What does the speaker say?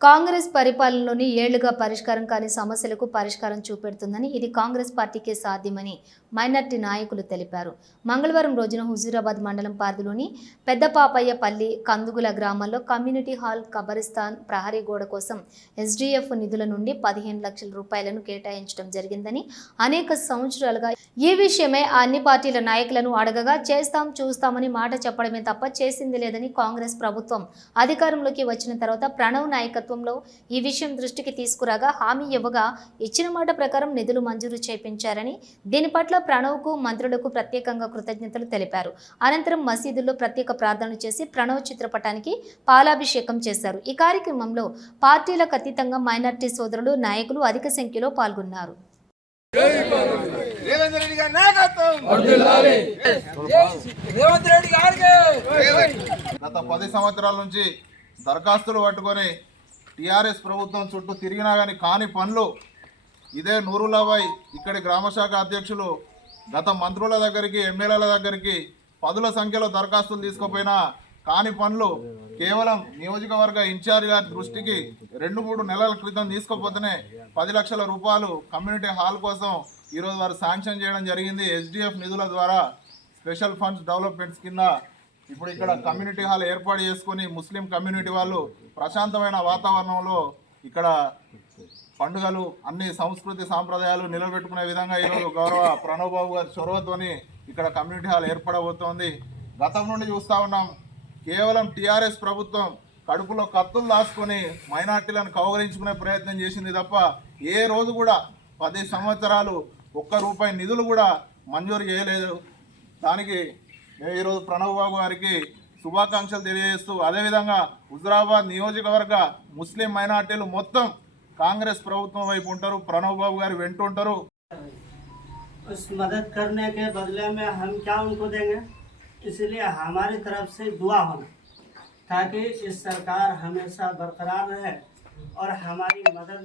కాంగ్రెస్ పరిపాలనలోని ఏళ్ళుగా పరిష్కారం కాని సమస్యలకు పరిష్కారం చూపెడుతుందని ఇది కాంగ్రెస్ పార్టీకే సాధ్యమని మైనార్టీ నాయకులు తెలిపారు. మంగళవారం రోజున హుజూరాబాద్ మండలం పరిధిలోని పెద్దపాపయ్యపల్లి కందుగుల గ్రామంలో కమ్యూనిటీ హాల్ కబరిస్తాన్ ప్రహరీ గోడ కోసం ఎస్డీఎఫ్ నిధుల నుండి పదిహేను లక్షల రూపాయలను కేటాయించడం జరిగిందని అనేక సంవత్సరాలుగా ఈ విషయమే ఆ అన్ని పార్టీల నాయకులను అడగగా చేస్తాం చూస్తామని మాట చెప్పడమే తప్ప చేసింది లేదని కాంగ్రెస్ ప్రభుత్వం అధికారంలోకి వచ్చిన తర్వాత ప్రణవ్ నాయకత్వంలో ఈ విషయం దృష్టికి తీసుకురాగా హామీ ఇవ్వగా ఇచ్చిన మాట ప్రకారం నిధులు మంజూరు చేపించారని దీని పట్ల ప్రణవ్కు మంత్రులకు ప్రత్యేకంగా కృతజ్ఞతలు తెలిపారు. అనంతరం మసీదుల్లో ప్రత్యేక ప్రార్థనలు చేసి ప్రణవ్ చిత్రపటానికి పాలాభిషేకం చేశారు. ఈ కార్యక్రమంలో పార్టీలకు అతీతంగా మైనార్టీ సోదరులు నాయకులు అధిక సంఖ్యలో పాల్గొన్నారు. రేవంత్ రెడ్డి గారి నాయకత్వం రేవంత్ రెడ్డి గారికి! గత పది సంవత్సరాల నుంచి దరఖాస్తులు పట్టుకొని టీఆర్ఎస్ ప్రభుత్వం చుట్టూ తిరిగినా కానీ కాని పనులు ఇదే నూరులవై ఇక్కడి గ్రామశాఖ అధ్యక్షులు గత మంత్రుల దగ్గరికి ఎమ్మెల్యేల దగ్గరికి పదుల సంఖ్యలో దరఖాస్తులు తీసుకుపోయినా కాని పనులు కేవలం నియోజకవర్గ ఇన్ఛార్జ్ గారి దృష్టికి రెండు మూడు నెలల క్రితం తీసుకుపోతేనే పది లక్షల రూపాయలు కమ్యూనిటీ హాల్ కోసం ఈరోజు వారు శాంక్షన్ చేయడం జరిగింది. ఎస్డిఎఫ్ నిధుల ద్వారా స్పెషల్ ఫండ్స్ డెవలప్మెంట్స్ కింద ఇప్పుడు ఇక్కడ కమ్యూనిటీ హాల్ ఏర్పాటు చేసుకుని ముస్లిం కమ్యూనిటీ వాళ్ళు ప్రశాంతమైన వాతావరణంలో ఇక్కడ పండుగలు అన్ని సంస్కృతి సాంప్రదాయాలు నిలబెట్టుకునే విధంగా ఈరోజు గౌరవ ప్రణవ్ బాబు గారి చొరవతోని ఇక్కడ కమ్యూనిటీ హాల్ ఏర్పడబోతోంది. గతం నుండి చూస్తా ఉన్నాం కేవలం టీఆర్ఎస్ ప్రభుత్వం కడుపులో కత్తులు దాచుకొని మైనార్టీలను కౌగలించుకునే ప్రయత్నం చేసింది తప్ప ఏ రోజు కూడా పది సంవత్సరాలు ఒక్క రూపాయి నిధులు కూడా మంజూరు చేయలేదు. దానికి ఈరోజు ప్రణవ్ బాబు గారికి శుభాకాంక్షలు తెలియజేస్తూ అదేవిధంగా హుజరాబాద్ నియోజకవర్గ ముస్లిం మైనార్టీలు మొత్తం కాంగ్రెస్ ప్రభుత్వం వైపు ఉంటారు ప్రణవ్ బాబు గారు వెంట ఉంటారు उस मदद करने के बदले में हम क्या उनको देंगे इसलिए हमारी तरफ से दुआ होना ताकि इस सरकार हमेशा बरकरार रहे और हमारी मदद